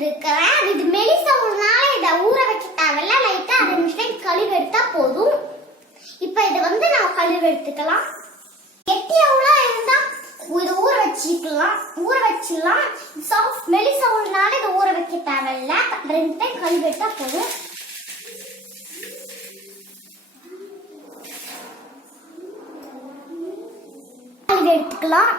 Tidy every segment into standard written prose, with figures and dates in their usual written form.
எடுத்துருக்கிறேன். இது மெலிசவுனால இதை ஊற வைக்க தேவையில்ல. லைட்டா 2 நிமிஷம் கழுவி எடுத்தா போதும். இப்போ இதை நான் கழுவி எடுத்துக்கலாம். கெட்டியாவுலா இருந்தா இதை ஊற வச்சிடலாம். மெலிசவுனால இதை ஊற வைக்க தேவையில்ல. 2 டைம் கழுவி எடுத்தா போதும். கழுவி எடுத்துக்கலாம்.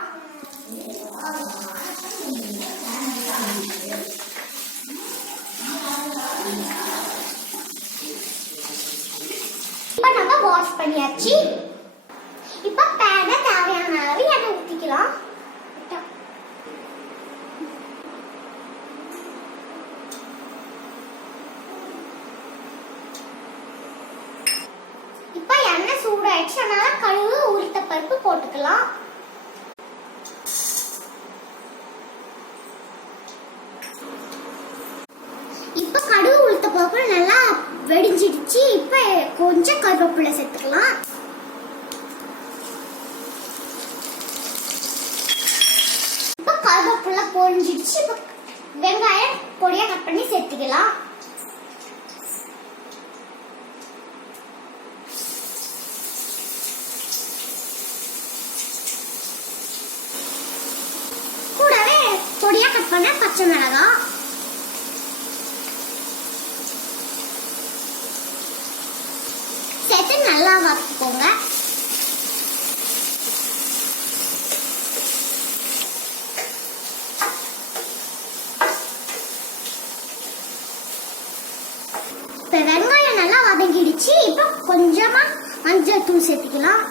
இப்போ நம்ம வாஷ் பண்ணியாச்சு. இப்போ பேனை தேவையான அளவு எண்ணெய் ஊற்றிக்கலாம். இப்போ எண்ணெய் சூடாயிடுச்சு. அதனால கடுகு உளுத்த பருப்பு போட்டுக்கலாம். இப்போ கடுகு உளுத்த பருப்பு நல்லா வெடிஞ்சிடுச்சு. இப்போ கொஞ்சம் கருவேப்பிலை சேர்த்துக்கலாம். இப்போ கருவேப்பிலை பொரிஞ்சிடுச்சு. இப்போ வெங்காயம் பொடியா கட் பண்ணி சேர்த்துக்கலாம். கூடவே பொடியா கட் பண்ண பச்சை மிளகாய், சேர்த்து நல்லா வதக்கிக்கோங்க. இப்ப வெங்காயம் நல்லா வதங்கிடுச்சு. இப்ப கொஞ்சமா மஞ்சள் தூள் சேர்த்துக்கலாம்.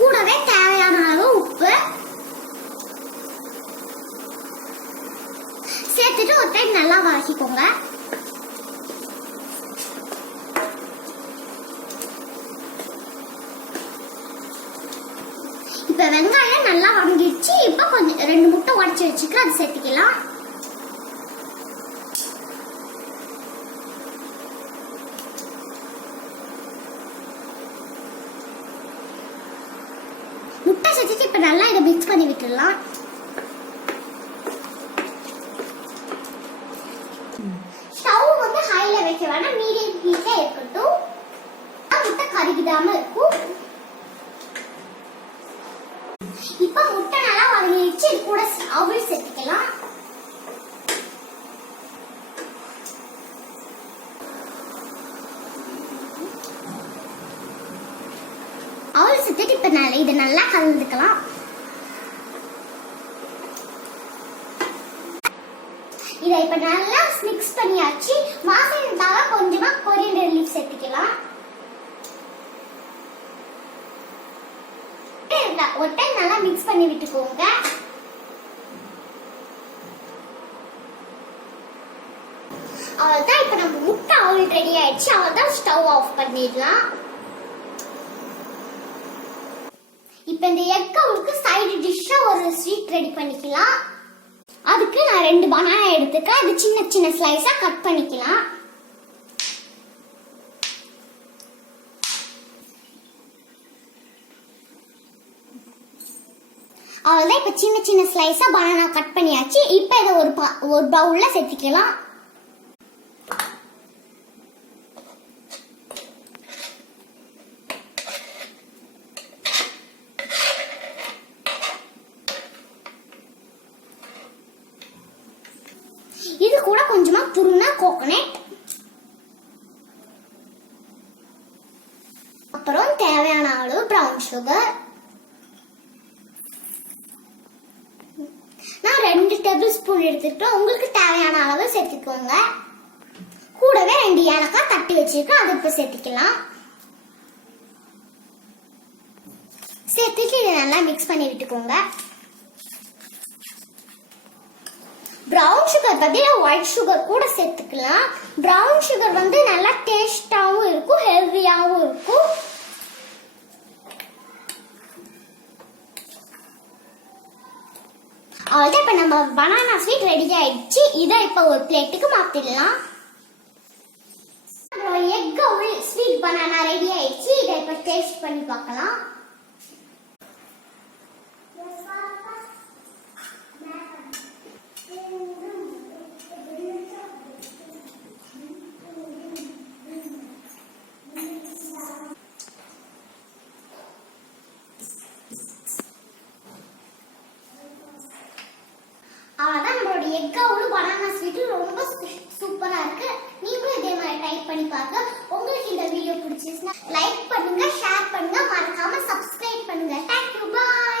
கூடவே தேவையான அளவு உப்பு சேர்த்துட்டு ஒரு டைம் நல்லா வதக்கிக்கோங்க. இப்ப வெங்காயம் நல்லா வதங்கிடுச்சு. இப்ப கொஞ்சம் 2 முட்டை உடைச்சு வச்சுக்க அது சேர்த்துக்கலாம். முட்டை சேர்த்துட்டு இப்ப நல்லா இதை மிக்ஸ் பண்ணி விட்டுடலாம். ஸ்டவ் ஹைல வைக்க வேணாம், மீடியம் ஹீட்ல இருக்கட்டும். முட்டை கருகிடாம இருக்கும். இப்ப முட்டை நல்லா வதங்கிடுச்சு. இது கூட அவல் சேர்த்துக்கலாம். அவல் சேர்த்துட்டு இப்ப இதை நல்லா கலந்துக்கலாம். இதை இப்ப நல்லா மிக்ஸ் பண்ணியாச்சு. வாசனைக்காக கொஞ்சமா கொரியண்டர் லீஃப் சேர்த்துக்கலாம். ஒரு டைம் நல்லா மிக்ஸ் பண்ணி விட்டுக்கோங்க. அவ்வளவுதான். இப்ப நம்ம முட்டை அவல் ரெடி ஆயிடுச்சு. அவ்வளவுதான், ஸ்டவ் ஆஃப் பண்ணிடலாம். இப்ப இந்த எக் அவலுக்கு சைடு டிஷ்ஷா ஒரு ஸ்வீட் ரெடி பண்ணிக்கலாம். அதுக்கு நான் 2 பனானா எடுத்துக்கிறேன். இது சின்ன சின்ன ஸ்லைஸா கட் பண்ணிக்கலாம். அவ்வளவுதான். இப்ப சின்ன சின்ன ஸ்லைஸா பனானா கட் பண்ணியாச்சு. இப்ப இதை ஒரு பவுல்ல சேர்த்துக்கலாம். இது கூட கொஞ்சமா துருனா கோகனட், அப்புறம் தேவையான அளவு பிரவுன் சுகர். நான் 2 டேபிள் ஸ்பூன் எடுத்துக்கிட்டோம். உங்களுக்கு தேவையான அளவு சேர்த்துக்கோங்க. கூடவே 2 ஏலக்காய் தட்டி வச்சிருக்கோம். அதை இப்ப சேர்த்துக்கலாம். சேர்த்துட்டு இதை நல்லா மிக்ஸ் பண்ணி விட்டுக்கோங்க. பிரவுன் சுகர் பதிலா ஒயிட் சுகர் கூட சேர்த்துக்கலாம். பிரவுன் சுகர் நல்லா டேஸ்டாவும் இருக்கும், ஹெல்தியாவும் இருக்கும். அவ்வளவுதான். இப்ப நம்ம பனானா ஸ்வீட் ரெடி ஆயிடுச்சு. இதை இப்ப ஒரு பிளேட்டுக்கு மாத்திடலாம். எக் ஸ்வீட் பனானா ரெடி ஆயிடுச்சு. இதை இப்ப டேஸ்ட் பண்ணி பார்க்கலாம். எக் அவுலும் பனானா ஸ்வீட்டும் ரொம்ப சூப்பரா இருக்கு. நீங்களும் இதே மாதிரி ட்ரை பண்ணி பாருங்க. உங்களுக்கு இந்த வீடியோ பிடிச்சிருந்தா லைக் பண்ணுங்க, ஷேர் பண்ணுங்க, மறக்காம சப்ஸ்கிரைப் பண்ணுங்க. Thank you. Bye.